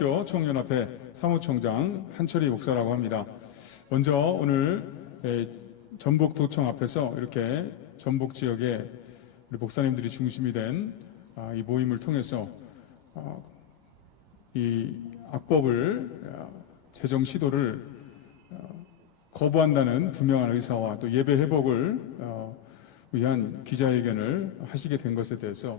기독교 총연합회 사무총장 한철희 목사라고 합니다. 먼저 오늘 에, 전북 도청 앞에서 이렇게 전북 지역에 우리 목사님들이 중심이 된 아, 이 모임을 통해서 아, 이 악법을 아, 제정 시도를 어, 거부한다는 분명한 의사와 또 예배 회복을 어, 위한 기자회견을 하시게 된 것에 대해서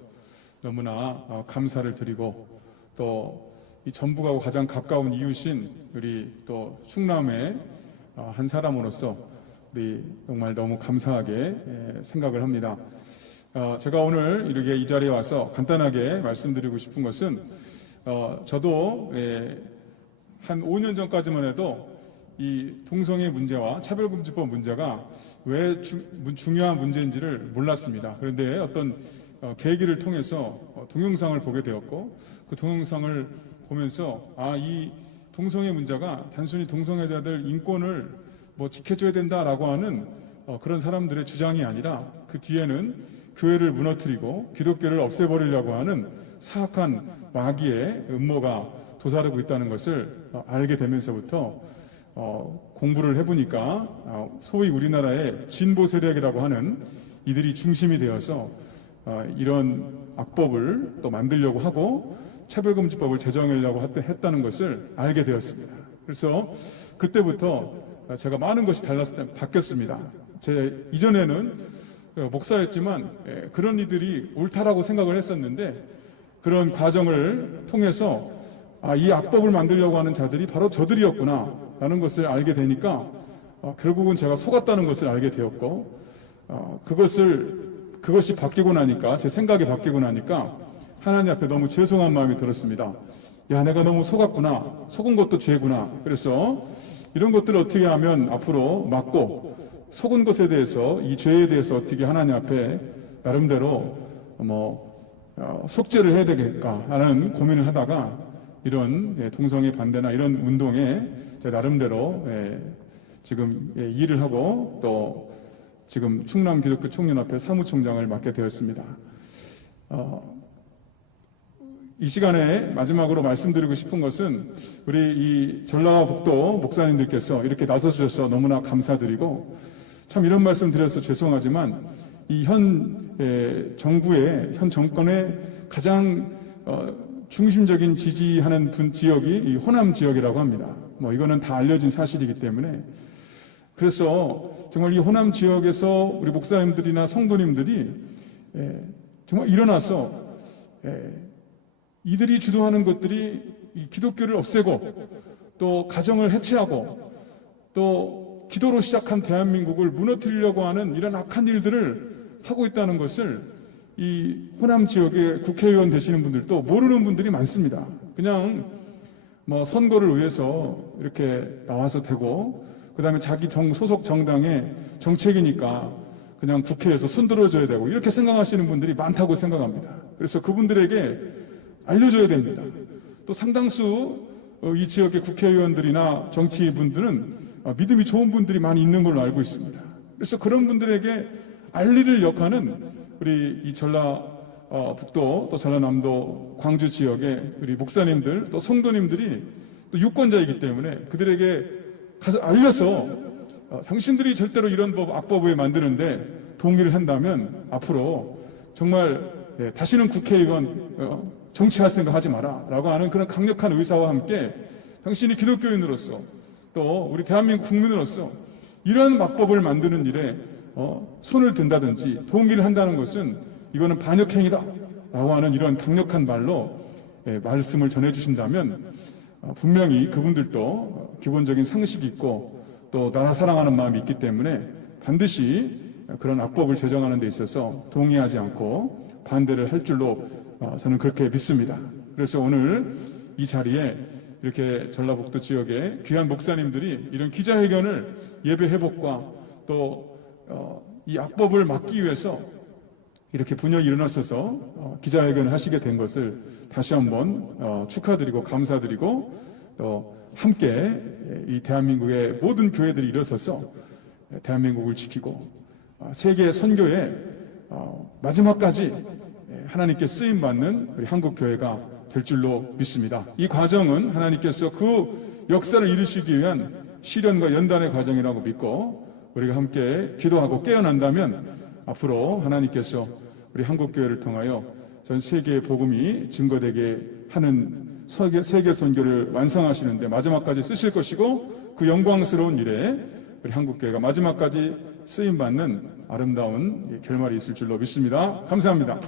너무나 어, 감사를 드리고 또 이 전북하고 가장 가까운 이웃인 우리 또 충남의 어, 한 사람으로서 우리 정말 너무 감사하게 에, 생각을 합니다. 어, 제가 오늘 이렇게 이 자리에 와서 간단하게 말씀드리고 싶은 것은 어, 저도 에, 한 5년 전까지만 해도 이 동성애 문제와 차별금지법 문제가 왜 중요한 문제인지를 몰랐습니다. 그런데 어떤 어, 계기를 통해서 어, 동영상을 보게 되었고 그 동영상을 보면서 아 이 동성애 문제가 단순히 동성애자들 인권을 뭐 지켜줘야 된다라고 하는 어, 그런 사람들의 주장이 아니라 그 뒤에는 교회를 무너뜨리고 기독교를 없애버리려고 하는 사악한 마귀의 음모가 도사리고 있다는 것을 어, 알게 되면서부터 어, 공부를 해보니까 어, 소위 우리나라의 진보 세력이라고 하는 이들이 중심이 되어서 어, 이런 악법을 또 만들려고 하고 차별금지법을 제정하려고 했- 했다는 것을 알게 되었습니다. 그래서 그때부터 제가 많은 것이 달랐, 바뀌었습니다. 제 이전에는 어, 목사였지만 예, 그런 이들이 옳다라고 생각을 했었는데 그런 과정을 통해서 아, 이 악법을 만들려고 하는 자들이 바로 저들이었구나 라는 것을 알게 되니까 어, 결국은 제가 속았다는 것을 알게 되었고 어, 그것을 그것이 바뀌고 나니까 제 생각이 바뀌고 나니까 하나님 앞에 너무 죄송한 마음이 들었습니다. 야 내가 너무 속았구나 속은 것도 죄구나 그래서 이런 것들을 어떻게 하면 앞으로 막고 속은 것에 대해서 이 죄에 대해서 어떻게 하나님 앞에 나름대로 뭐 어, 속죄를 해야 되겠까 하는 고민을 하다가 이런 예, 동성애 반대나 이런 운동에 제 나름대로 예, 지금 예, 일을 하고 또 지금 충남 기독교 총연합회 사무총장을 맡게 되었습니다. 어, 이 시간에 마지막으로 말씀드리고 싶은 것은 우리 이 전라북도 목사님들께서 이렇게 나서주셔서 너무나 감사드리고 참 이런 말씀 드려서 죄송하지만 이 현 정부의 현 정권의 가장 어, 중심적인 지지하는 분 지역이 이 호남 지역이라고 합니다. 뭐 이거는 다 알려진 사실이기 때문에 그래서 정말 이 호남 지역에서 우리 목사님들이나 성도님들이 에, 정말 일어나서 에, 이들이 주도하는 것들이 이 기독교를 없애고 또 가정을 해체하고 또 기도로 시작한 대한민국을 무너뜨리려고 하는 이런 악한 일들을 하고 있다는 것을 이 호남 지역의 국회의원 되시는 분들도 모르는 분들이 많습니다. 그냥 뭐 선거를 위해서 이렇게 나와서 되고 그 다음에 자기 정 소속 정당의 정책이니까 그냥 국회에서 손들어줘야 되고 이렇게 생각하시는 분들이 많다고 생각합니다. 그래서 그분들에게 알려줘야 됩니다. 또 상당수 어, 이 지역의 국회의원들이나 정치인분들은 어, 믿음이 좋은 분들이 많이 있는 걸로 알고 있습니다. 그래서 그런 분들에게 알리를 역하는 우리 이 전라 어, 북도 또 전라남도 광주 지역의 우리 목사님들 또 성도님들이 또 유권자이기 때문에 그들에게 가서 알려서 어, 당신들이 절대로 이런 법 악법을 만드는데 동의를 한다면 앞으로 정말 예, 다시는 국회의원 어, 정치할 생각 하지 마라 라고 하는 그런 강력한 의사와 함께 당신이 기독교인으로서 또 우리 대한민국 국민으로서 이런 막법을 만드는 일에 어, 손을 든다든지 동의를 한다는 것은 이거는 반역행위다 라고 하는 이런 강력한 말로 예, 말씀을 전해주신다면 어, 분명히 그분들도 어, 기본적인 상식이 있고 또 나라 사랑하는 마음이 있기 때문에 반드시 그런 악법을 제정하는 데 있어서 동의하지 않고 반대를 할 줄로 어, 저는 그렇게 믿습니다. 그래서 오늘 이 자리에 이렇게 전라북도 지역의 귀한 목사님들이 이런 기자회견을 예배 회복과 또 이 악법을 막기 위해서 이렇게 분열이 일어났어서 어, 기자회견을 하시게 된 것을 다시 한번 어, 축하드리고 감사드리고 또 함께 이 대한민국의 모든 교회들이 일어서서 대한민국을 지키고 어, 세계 선교의 어, 마지막까지 하나님께 쓰임 받는 우리 한국 교회가 될 줄로 믿습니다. 이 과정은 하나님께서 그 역사를 이루시기 위한 시련과 연단의 과정이라고 믿고 우리가 함께 기도하고 깨어난다면 앞으로 하나님께서 우리 한국 교회를 통하여 전 세계의 복음이 증거되게 하는 세계, 세계 선교를 완성하시는데 마지막까지 쓰실 것이고 그 영광스러운 일에 우리 한국 교회가 마지막까지 쓰임 받는 아름다운 결말이 있을 줄로 믿습니다. 감사합니다.